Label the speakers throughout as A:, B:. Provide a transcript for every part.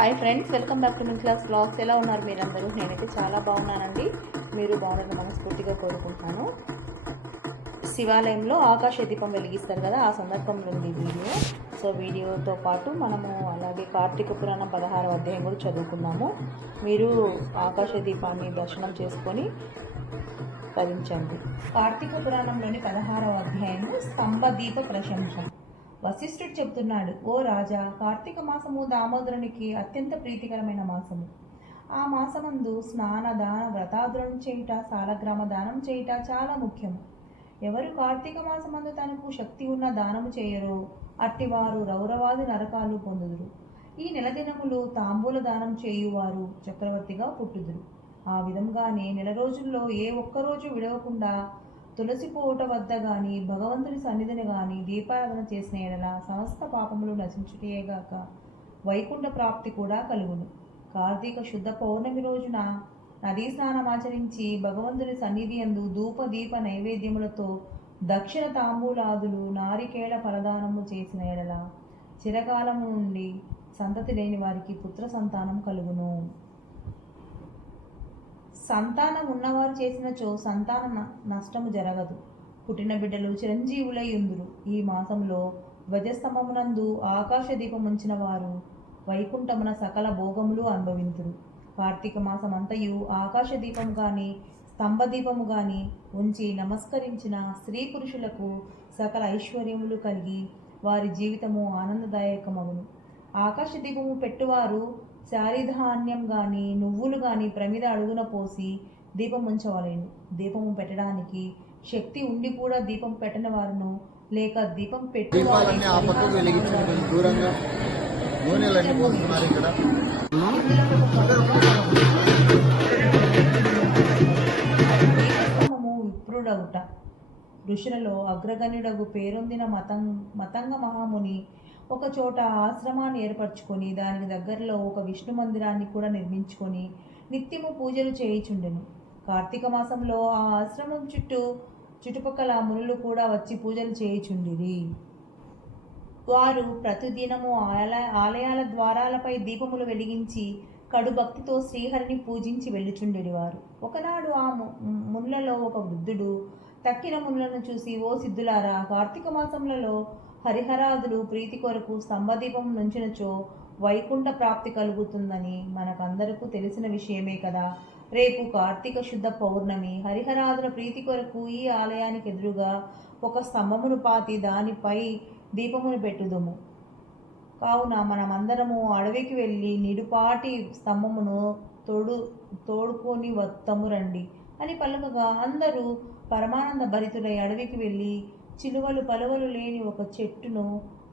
A: Hi friends welcome back to min class blogs ఎలా ఉన్నారు మీరందరూ? నేనైతే చాలా బాగున్నానండి. మీరు బాగున్నారని మనస్ఫూర్తిగా కోరుకుంటున్నాను. శివాలయంలో ఆకాశ దీపం వెలిగిస్తారు కదా ఆ సందర్భంలో ఉంది వీడియో. సో వీడియోతో పాటు మనము అలాగే కార్తీక పురాణం పదహారవ అధ్యాయం కూడా చదువుకున్నాము. మీరు ఆకాశ దీపాన్ని దర్శనం చేసుకొని తరించండి కార్తీక పురాణంలోని పదహారవ అధ్యాయము స్తంభ దీప ప్రశంస. వశిష్ఠుడు చెప్తున్నాడు ఓ రాజా కార్తీక మాసము దామోదరునికి అత్యంత ప్రీతికరమైన మాసము. ఆ మాసమందు స్నాన దాన వ్రతాదులను చేయుట సాలగ్రామ దానం చేయుట చాలా ముఖ్యము. ఎవరు కార్తీక మాసమందు తనకు శక్తి ఉన్న దానము చేయరో అట్టివారు రౌరవాది నరకాలు పొందుదురు. ఈ నెల దినములు తాంబూల దానం చేయువారు చక్రవర్తిగా పుట్టుదురు. ఆ విధంగానే నెల రోజుల్లో ఏ ఒక్క రోజు విడవకుండా తులసి పూట వద్ద గాని భగవంతుని సన్నిధిని గాని దీపారాధన చేసిన ఎడల సమస్త పాపములు నశించుటేగాక వైకుంఠ ప్రాప్తి కూడా కలుగును. కార్తీక శుద్ధ పౌర్ణమి రోజున నదీ స్నానం ఆచరించి భగవంతుని సన్నిధి అందు ధూప దీప నైవేద్యములతో దక్షిణ తాంబూలాదులు నారికేళ ఫలదానము చేసిన ఎడల చిరకాలము నుండి సంతతి లేని వారికి పుత్ర సంతానం కలుగును. సంతానం ఉన్నవారు చేసినచో సంతాన నష్టము జరగదు. పుట్టిన బిడ్డలు చిరంజీవులై ఉందురు ఈ మాసంలో ధ్వజస్తంభమునందు ఆకాశ దీపముంచిన ఉంచిన వారు వైకుంఠమున సకల భోగములు అనుభవింతురు కార్తీక మాసమంతయు ఆకాశ దీపం గాని స్తంభ దీపము గాని ఉంచి నమస్కరించిన స్త్రీ పురుషులకు సకల ఐశ్వర్యములు కలిగి వారి జీవితము ఆనందదాయకమగును. ఆకాశ దీపము పెట్టువారు శారీధాన్యం గాని నువ్వులు గాని ప్రమిద అడుగున పోసి దీపం ఉంచవలేను దీపము పెట్టడానికి శక్తి ఉండి కూడా దీపం పెట్టని వారును లేక దీపం పెట్టు
B: దూరంగా నూనెలన్నీ పోస్తున్నారు ఇక్కడ.
A: విప్రుడవుట ఋషులలో అగ్రగణ్యుడగు పేరొందిన మతం మతంగ మహాముని ఒక చోట ఆశ్రమాన్ని ఏర్పరచుకొని దానికి దగ్గరలో ఒక విష్ణు మందిరాన్ని కూడా నిర్మించుకొని నిత్యము పూజలు చేయిచుండెను. కార్తీక మాసంలో ఆ ఆశ్రమం చుట్టూ చుట్టుపక్కల మునులు కూడా వచ్చి పూజలు చేయిచుండిరి. వారు ప్రతిదినము ఆలయ ఆలయాల ద్వారాలపై దీపములు వెలిగించి కడు భక్తితో శ్రీహరిని పూజించి వెళ్ళుచుండేవారు ఒకనాడు ఆ ము- మునులలో ఒక వృద్ధుడు తక్కిన మునులను చూసి ఓ సిద్ధులారా కార్తీక మాసములలో హరిహరాదులు ప్రీతి కొరకు స్తంభదీపం నుంచినచో వైకుంఠ ప్రాప్తి కలుగుతుందని మనకందరకు తెలిసిన విషయమే కదా. రేపు కార్తీక శుద్ధ పౌర్ణమి. హరిహరాదుల ప్రీతి కొరకు ఈ ఆలయానికి ఎదురుగా ఒక స్తంభమును పాతి దానిపై దీపమును పెట్టుదుము. కావున మనమందరము అడవికి వెళ్ళి నిడుపాటి స్తంభమును తోడు తోడుకొని వత్తము రండి. అని పలుకగా అందరూ పరమానంద భరితులై అడవికి వెళ్ళి చిలువలు పలువలు లేని ఒక చెట్టును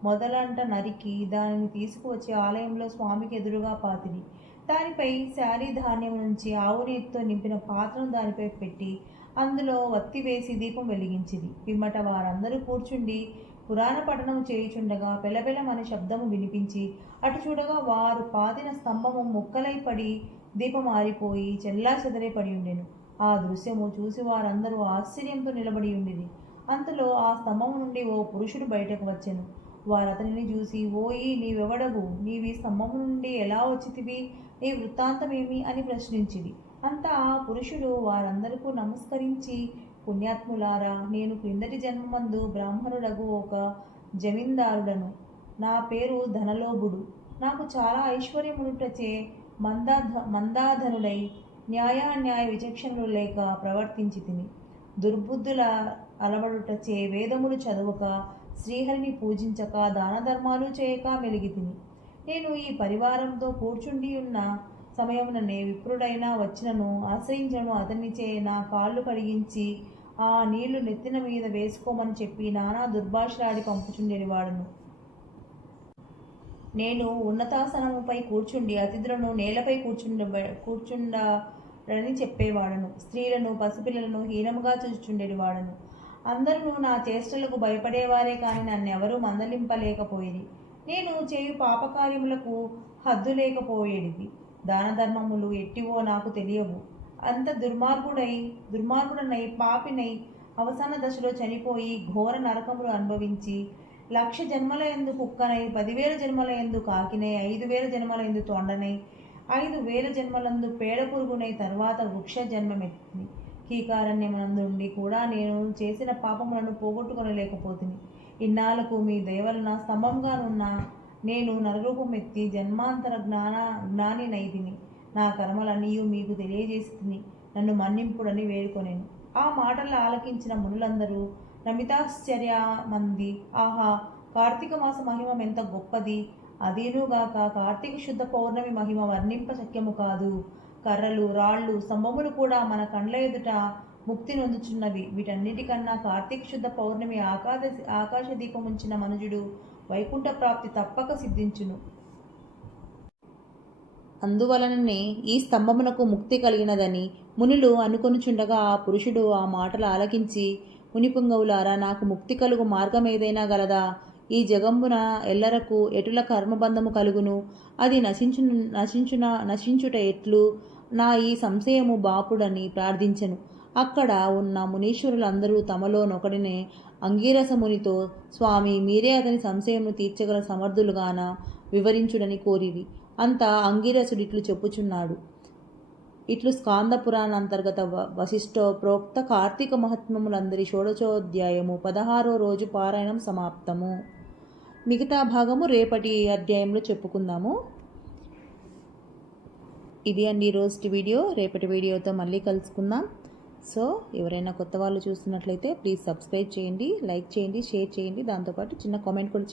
A: మొదలంట నరికి దానిని తీసుకువచ్చి ఆలయంలో స్వామికి ఎదురుగా పాతిరి దానిపై శారీ ధాన్యం నుంచి ఆవు నీటితో నింపిన పాత్రను దానిపై పెట్టి అందులో వత్తి వేసి దీపం వెలిగించింది. పిమ్మట వారందరూ కూర్చుండి పురాణ పఠనం చేయుచుండగా పెలపెలమని శబ్దము వినిపించి అటు చూడగా వారు పాతిన స్తంభము ముక్కలై పడి దీపం ఆరిపోయి చెల్లా చెదరే పడి ఉండెను. ఆ దృశ్యము చూసి వారందరూ ఆశ్చర్యంతో నిలబడి ఉండేది అంతలో ఆ స్తంభం నుండి ఓ పురుషుడు బయటకు వచ్చాను. వారు అతనిని చూసి ఓయి నీవెవడవు నీవి స్తంభం నుండి ఎలా వచ్చితివి? నీ వృత్తాంతమేమి? అని ప్రశ్నించింది. అంతా ఆ పురుషుడు వారందరికీ నమస్కరించి పుణ్యాత్ములారా నేను క్రిందటి జన్మమందు బ్రాహ్మణుడగు ఒక జమీందారుడను. నా పేరు ధనలోభుడు. నాకు చాలా ఐశ్వర్యమునుటచే మందాధ మందాధనుడై న్యాయాన్యాయ విచక్షణలు లేక ప్రవర్తించి తిని దుర్బుద్ధుల అలవడుటచే వేదములు చదవక శ్రీహరిని పూజించక దాన ధర్మాలు చేయక మెలిగితిని నేను ఈ పరివారంతో కూర్చుండి ఉన్న సమయముననే విప్రుడైనా వచ్చినను ఆశ్రయించను అతనిచే నా కాళ్ళు కడిగించి ఆ నీళ్ళు నెత్తిన మీద వేసుకోమని చెప్పి నానా దుర్భాషలాడి పంపుచుండేవాడును. నేను ఉన్నతాసనముపై కూర్చుండి అతిథులను నేలపై కూర్చుండ కూర్చుండని చెప్పేవాడను. స్త్రీలను పసిపిల్లలను హీనముగా చూచుచుండేవాడను. అందరూ నా చేష్టలకు భయపడేవారే కానీ నన్నెవరూ మందలింపలేకపోయేది నేను చేయు పాపకార్యములకు హద్దు లేకపోయేది దాన ధర్మములు ఎట్టివో నాకు తెలియవు. అంత దుర్మార్గుడై దుర్మార్గుడనై పాపినై అవసాన దశలో చనిపోయి ఘోర నరకములు అనుభవించి లక్ష జన్మల ఎందు కుక్కనై పదివేల జన్మల ఎందు కాకినై ఐదు వేల జన్మల ఎందు తొండనై ఐదు వేల జన్మలందు పేడ పురుగునై తర్వాత వృక్ష జన్మమెత్తింది. కీకారణ్యమనందుండి కూడా నేను చేసిన పాపములను పోగొట్టుకొనలేకపోతుంది ఇన్నాళ్ళకు మీ దయవలన స్తంభంగానున్న నేను నరరూపం ఎత్తి జన్మాంతర జ్ఞాన జ్ఞాని నైతిని నా కర్మలన్నీయు మీకు తెలియజేస్తుంది నన్ను మన్నింపుడని వేడుకొనేను. ఆ మాటలు ఆలకించిన మునులందరూ నమితాశ్చర్య మంది ఆహా కార్తీక మాస మహిమ ఎంత గొప్పది. అదేనుగాక కార్తీక శుద్ధ పౌర్ణమి మహిమ వర్ణింప శక్యము కాదు. కర్రలు రాళ్ళు స్తంభములు కూడా మన కండ్ల ఎదుట ముక్తి నొందుచున్నవి. వీటన్నిటికన్నా కార్తీక శుద్ధ పౌర్ణమి ఆకాశ ఆకాశ దీపముంచిన మనుజుడు వైకుంఠ ప్రాప్తి తప్పక సిద్ధించును. అందువలననే ఈ స్తంభమునకు ముక్తి కలిగినదని మునులు అనుకొనుచుండగా ఆ పురుషుడు ఆ మాటలు ఆలకించి మునిపుంగవులారా నాకు ముక్తి కలుగు మార్గం ఏదైనా గలదా? ఈ జగంబున ఎల్లరకు ఎటుల కర్మబంధము కలుగును? అది నశించు నశించున నశించుట ఎట్లు? నా ఈ సంశయము బాపుడని ప్రార్థించెను. అక్కడ ఉన్న మునీశ్వరులందరూ తమలోనొకడినే అంగీరసమునితో స్వామి మీరే అతని సంశయమును తీర్చగల సమర్థులుగాన? వివరించుడని కోరిరి అంతా అంగీరసుడిట్లు చెప్పుచున్నాడు. ఇట్లు స్కాంద పురాణ అంతర్గత వ- వశిష్ఠ ప్రోక్త కార్తీక మహాత్మములందరి షోడశోధ్యాయము పదహారో రోజు పారాయణం సమాప్తము. మిగతా భాగము రేపటి అధ్యాయంలో చెప్పుకుందాము. ఇది అండి ఈరోజు వీడియో. రేపటి వీడియోతో మళ్ళీ కలుసుకుందాం. సో ఎవరైనా కొత్త వాళ్ళు చూస్తున్నట్లయితే ప్లీజ్ సబ్స్క్రైబ్ చేయండి లైక్ చేయండి షేర్ చేయండి. దాంతోపాటు చిన్న కామెంట్ కూడా